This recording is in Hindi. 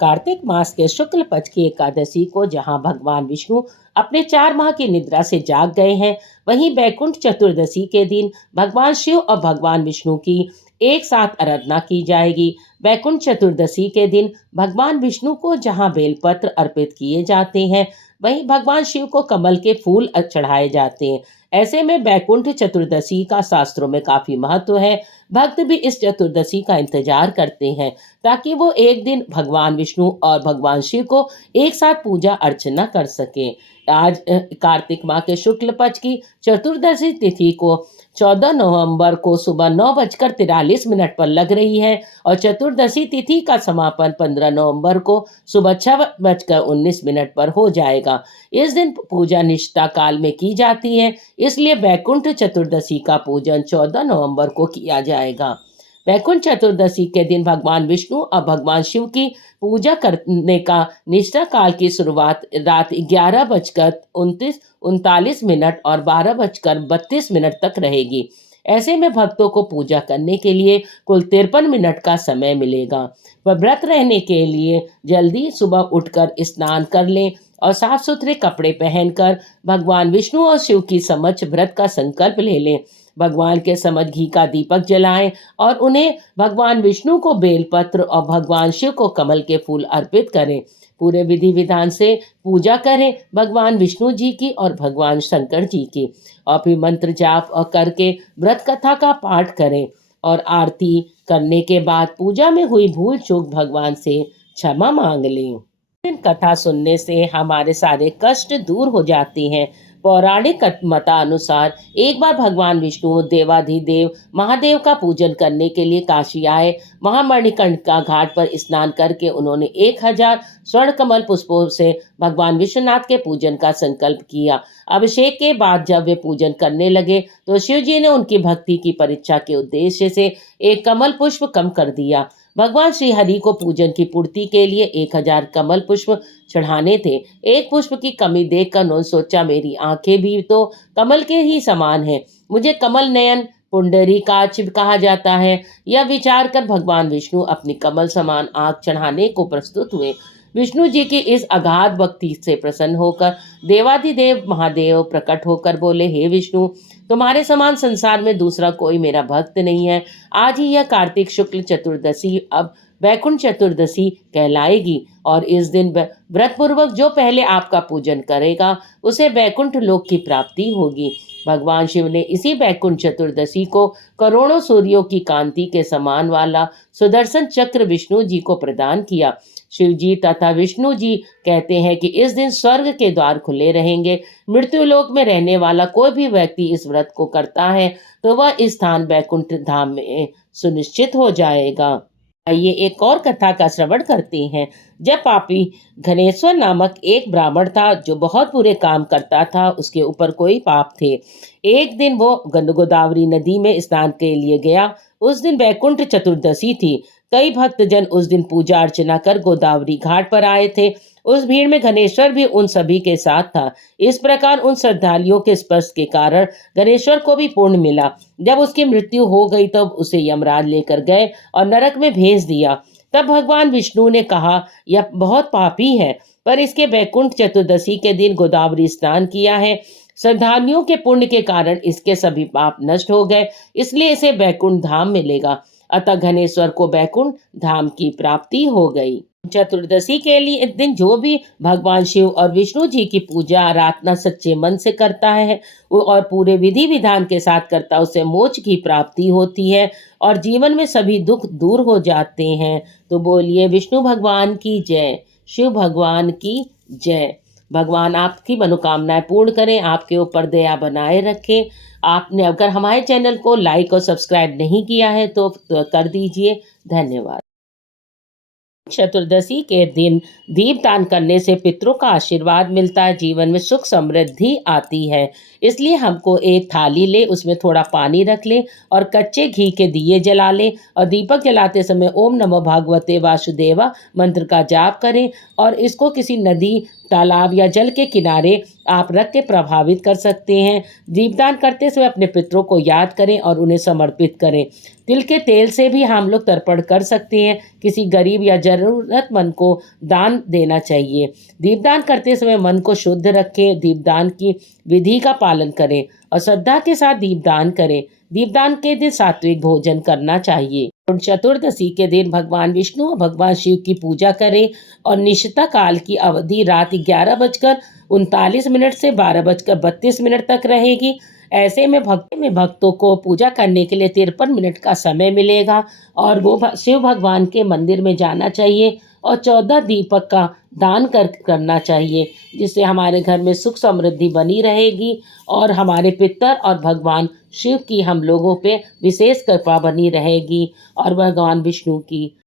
कार्तिक मास के शुक्ल पक्ष की एकादशी को जहां भगवान विष्णु अपने 4 माह की निद्रा से जाग गए हैं, वहीं बैकुंठ चतुर्दशी के दिन भगवान शिव और भगवान विष्णु की एक साथ आराधना की जाएगी। बैकुंठ चतुर्दशी के दिन भगवान विष्णु को जहां बेलपत्र अर्पित किए जाते हैं, वहीं भगवान शिव को कमल के फूल चढ़ाए जाते हैं। ऐसे में बैकुंठ चतुर्दशी का शास्त्रों में काफी महत्व है। भक्त भी इस चतुर्दशी का इंतजार करते हैं ताकि वो एक दिन भगवान विष्णु और भगवान शिव को एक साथ पूजा अर्चना कर सकें। आज कार्तिक माह के शुक्ल पक्ष की चतुर्दशी तिथि को 14 नवंबर को सुबह 9:43 पर लग रही है और चतुर्दशी तिथि का समापन 15 नवंबर को सुबह 6:19 पर हो जाएगा। इस दिन पूजा निष्ठा काल में की जाती है, इसलिए बैकुंठ चतुर्दशी का पूजन 14 नवंबर को किया जाएगा। वैकुंठ चतुर्दशी के दिन भगवान विष्णु और भगवान शिव की पूजा करने का निष्ठा काल की शुरुआत रात 11:29 और 12:32 तक रहेगी। ऐसे में भक्तों को पूजा करने के लिए कुल 53 मिनट का समय मिलेगा। वह व्रत रहने के लिए जल्दी सुबह उठकर स्नान कर लें और साफ सुथरे कपड़े पहनकर भगवान विष्णु और शिव की समक्ष व्रत का संकल्प ले लें। भगवान के समक्ष घी का दीपक जलाएं और उन्हें भगवान विष्णु को बेलपत्र और भगवान शिव को कमल के फूल अर्पित करें। पूरे विधि विधान से पूजा करें भगवान विष्णु जी की और भगवान शंकर जी की, और फिर मंत्र जाप और करके व्रत कथा का पाठ करें और आरती करने के बाद पूजा में हुई भूल चूक भगवान से क्षमा मांग लें। इन कथा सुनने से हमारे सारे कष्ट दूर हो जाते हैं। पौराणिक मतानुसार एक बार भगवान विष्णु देवाधिदेव महादेव का पूजन करने के लिए काशी आए। महामणिकर्णिका घाट पर स्नान करके उन्होंने 1000 स्वर्ण कमल पुष्पों से भगवान विश्वनाथ के पूजन का संकल्प किया। अभिषेक के बाद जब वे पूजन करने लगे तो शिव जी ने उनकी भक्ति की परीक्षा के उद्देश्य से एक कमल पुष्प कम कर दिया। भगवान श्री हरि को पूजन की पूर्ति के लिए 1000 कमल पुष्प चढ़ाने थे। एक पुष्प की कमी देखकर उन्होंने सोचा, मेरी आंखें भी तो कमल के ही समान हैं, मुझे कमल नयन पुंडरीकाक्ष कहा जाता है। यह विचार कर भगवान विष्णु अपनी कमल समान आंख चढ़ाने को प्रस्तुत हुए। विष्णु जी की इस अगाध भक्ति से प्रसन्न होकर देवाधिदेव महादेव प्रकट होकर बोले, हे विष्णु, तुम्हारे समान संसार में दूसरा कोई मेरा भक्त नहीं है। आज ही यह कार्तिक शुक्ल चतुर्दशी अब वैकुंठ चतुर्दशी कहलाएगी और इस दिन व्रत पूर्वक जो पहले आपका पूजन करेगा उसे वैकुंठ लोक की प्राप्ति होगी। भगवान शिव ने इसी वैकुंठ चतुर्दशी को करोड़ों सूर्यों की कांति के समान वाला सुदर्शन चक्र विष्णु जी को प्रदान किया। शिव जी तथा विष्णु जी कहते हैं कि इस दिन स्वर्ग के द्वार खुले रहेंगे। मृत्यु लोक में रहने वाला कोई भी व्यक्ति इस व्रत को करता है तो वह इस स्थान वैकुंठ धाम में सुनिश्चित हो जाएगा। आइए एक और कथा का श्रवण करते हैं। जब पापी घनेश्वर नामक एक ब्राह्मण था जो बहुत बुरे काम करता था, उसके ऊपर कोई पाप थे। एक दिन वो गोदावरी नदी में स्नान के लिए गया। उस दिन वैकुंठ चतुर्दशी थी। कई भक्तजन उस दिन पूजा अर्चना कर गोदावरी घाट पर आए थे। उस भीड़ में गणेश्वर भी उन सभी के साथ था। इस प्रकार उन श्रद्धालुओं के स्पर्श के कारण गणेश्वर को भी पुण्य मिला। जब उसकी मृत्यु हो गई तब उसे यमराज लेकर गए और नरक में भेज दिया। तब भगवान विष्णु ने कहा, यह बहुत पापी है, पर इसके वैकुंठ चतुर्दशी के दिन गोदावरी स्नान किया है। श्रद्धालुओं के पुण्य के कारण इसके सभी पाप नष्ट हो गए, इसलिए इसे वैकुंठ धाम मिलेगा। अतः घनेश्वर को वैकुंठ धाम की प्राप्ति हो गई। चतुर्दशी के लिए इस दिन जो भी भगवान शिव और विष्णु जी की पूजा आराधना सच्चे मन से करता है और पूरे विधि विधान के साथ करता है, उसे मोक्ष की प्राप्ति होती है और जीवन में सभी दुख दूर हो जाते हैं। तो बोलिए विष्णु भगवान की जय, शिव भगवान की जय। भगवान आपकी मनोकामनाएं पूर्ण करें, आपके ऊपर दया बनाए रखें। आपने अगर हमारे चैनल को लाइक और सब्सक्राइब नहीं किया है तो कर दीजिए। धन्यवाद। चतुर्दशी के दिन दीपदान करने से पितरों का आशीर्वाद मिलता है, जीवन में सुख समृद्धि आती है। इसलिए हमको एक थाली ले, उसमें थोड़ा पानी रख लें और कच्चे घी के दिए जला लें और दीपक जलाते समय ओम नमो भगवते वासुदेवा मंत्र का जाप करें और इसको किसी नदी तालाब या जल के किनारे आप रख के प्रभावित कर सकते हैं। दीपदान करते समय अपने पितरों को याद करें और उन्हें समर्पित करें। तिल के तेल से भी हम लोग तर्पण कर सकते हैं। किसी गरीब या ज़रूरतमंद को दान देना चाहिए। दीपदान करते समय मन को शुद्ध रखें। दीपदान की विधि का पालन करें और श्रद्धा के साथ दीपदान करें। दीपदान के दिन सात्विक भोजन करना चाहिए। और चतुर्दशी के दिन भगवान विष्णु और भगवान शिव की पूजा करें और निशिता काल की अवधि रात 11:39 से 12:32 तक रहेगी। ऐसे में भक्तों को पूजा करने के लिए 53 मिनट का समय मिलेगा और वो शिव भगवान के मंदिर में जाना चाहिए और 14 दीपक का दान करना चाहिए, जिससे हमारे घर में सुख समृद्धि बनी रहेगी और हमारे पितर और भगवान शिव की हम लोगों पे विशेष कृपा बनी रहेगी और भगवान विष्णु की